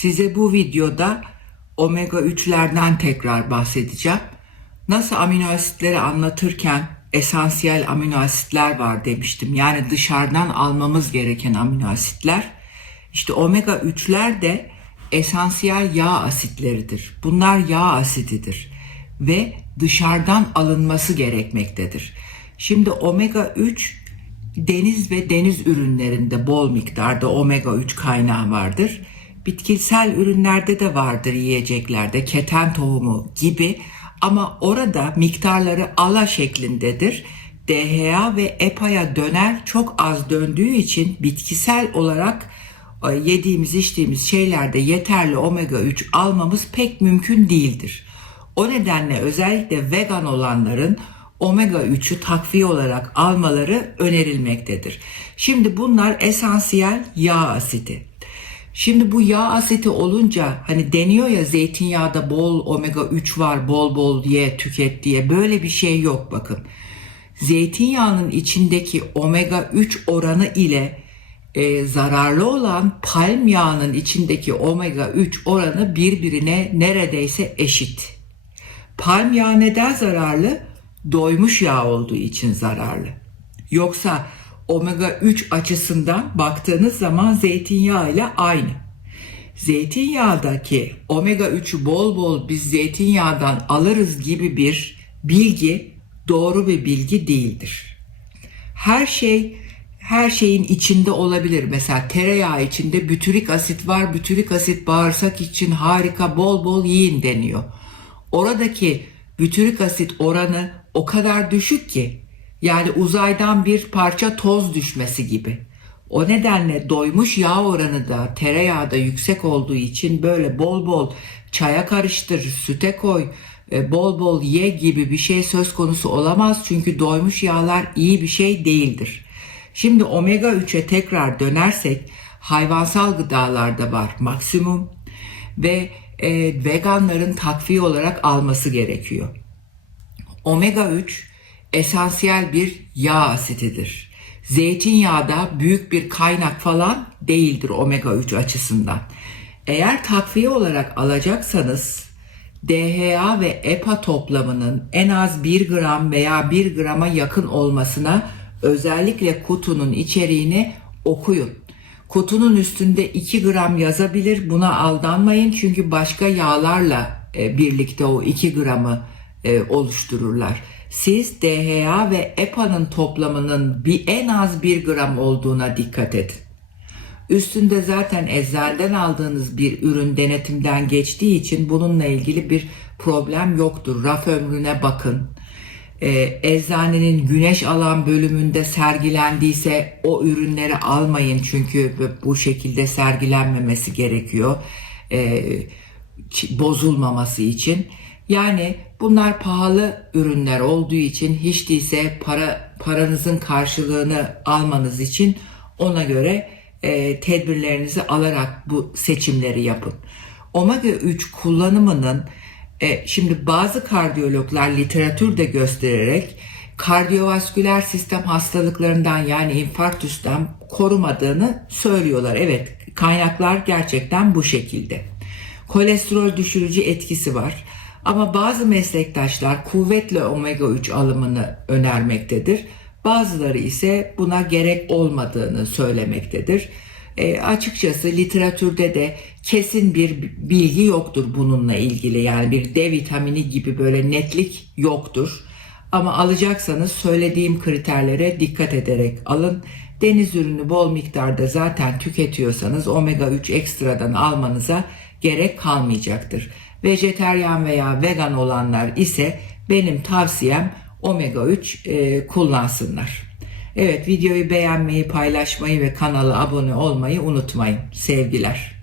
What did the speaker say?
Size bu videoda omega 3'lerden tekrar bahsedeceğim. Nasıl amino asitleri anlatırken esansiyel amino asitler var demiştim. Yani dışarıdan almamız gereken amino asitler. İşte omega 3'ler de esansiyel yağ asitleridir. Bunlar yağ asididir ve dışarıdan alınması gerekmektedir. Şimdi omega 3 deniz ve deniz ürünlerinde bol miktarda omega 3 kaynağı vardır. Bitkisel ürünlerde de vardır yiyeceklerde keten tohumu gibi ama orada miktarları ala şeklindedir. DHA ve EPA'ya döner çok az döndüğü için bitkisel olarak e, yediğimiz içtiğimiz şeylerde yeterli omega 3 almamız pek mümkün değildir. O nedenle özellikle vegan olanların omega 3'ü takviye olarak almaları önerilmektedir. Şimdi bunlar esansiyel yağ asidi. Şimdi bu yağ asidi olunca hani deniyor ya zeytinyağda bol omega 3 var bol bol diye tüket diye böyle bir şey yok bakın. Zeytinyağının içindeki omega 3 oranı ile e, zararlı olan palm yağının içindeki omega 3 oranı birbirine neredeyse eşit. Palm yağı neden zararlı? Doymuş yağ olduğu için zararlı. Yoksa omega 3 açısından baktığınız zaman zeytinyağı ile aynı. Zeytinyağdaki omega 3'ü bol bol biz zeytinyağından alırız gibi bir bilgi doğru bir bilgi değildir. Her şey her şeyin içinde olabilir. Mesela tereyağı içinde bütürik asit var. Bütürik asit bağırsak için harika bol bol yiyin deniyor. Oradaki bütürik asit oranı o kadar düşük ki yani uzaydan bir parça toz düşmesi gibi. O nedenle doymuş yağ oranı da tereyağda yüksek olduğu için böyle bol bol çaya karıştır, süte koy, e, bol bol ye gibi bir şey söz konusu olamaz. Çünkü doymuş yağlar iyi bir şey değildir. Şimdi omega 3'e tekrar dönersek hayvansal gıdalarda var maksimum ve e, veganların takviye olarak alması gerekiyor. Omega 3 esansiyel bir yağ asitidir. Zeytinyağı da büyük bir kaynak falan değildir omega 3 açısından. Eğer takviye olarak alacaksanız DHA ve EPA toplamının en az 1 gram veya 1 grama yakın olmasına özellikle kutunun içeriğini okuyun. Kutunun üstünde 2 gram yazabilir. Buna aldanmayın çünkü başka yağlarla e, birlikte o 2 gramı e, oluştururlar. Siz DHA ve EPA'nın toplamının bir en az 1 gram olduğuna dikkat edin. Üstünde zaten eczaneden aldığınız bir ürün denetimden geçtiği için bununla ilgili bir problem yoktur. Raf ömrüne bakın. Ee, eczanenin güneş alan bölümünde sergilendiyse o ürünleri almayın çünkü bu şekilde sergilenmemesi gerekiyor. Ee, bozulmaması için. Yani bunlar pahalı ürünler olduğu için hiç değilse para paranızın karşılığını almanız için ona göre e, tedbirlerinizi alarak bu seçimleri yapın. Omega 3 kullanımının e, şimdi bazı kardiyologlar literatürde göstererek kardiyovasküler sistem hastalıklarından yani infarktüsten korumadığını söylüyorlar. Evet kaynaklar gerçekten bu şekilde. Kolesterol düşürücü etkisi var. Ama bazı meslektaşlar kuvvetle omega 3 alımını önermektedir. Bazıları ise buna gerek olmadığını söylemektedir. E, açıkçası literatürde de kesin bir bilgi yoktur bununla ilgili. Yani bir D vitamini gibi böyle netlik yoktur. Ama alacaksanız söylediğim kriterlere dikkat ederek alın. Deniz ürünü bol miktarda zaten tüketiyorsanız omega 3 ekstradan almanıza gerek kalmayacaktır. Vejeteryan veya vegan olanlar ise benim tavsiyem omega 3 e, kullansınlar. Evet videoyu beğenmeyi, paylaşmayı ve kanala abone olmayı unutmayın. Sevgiler.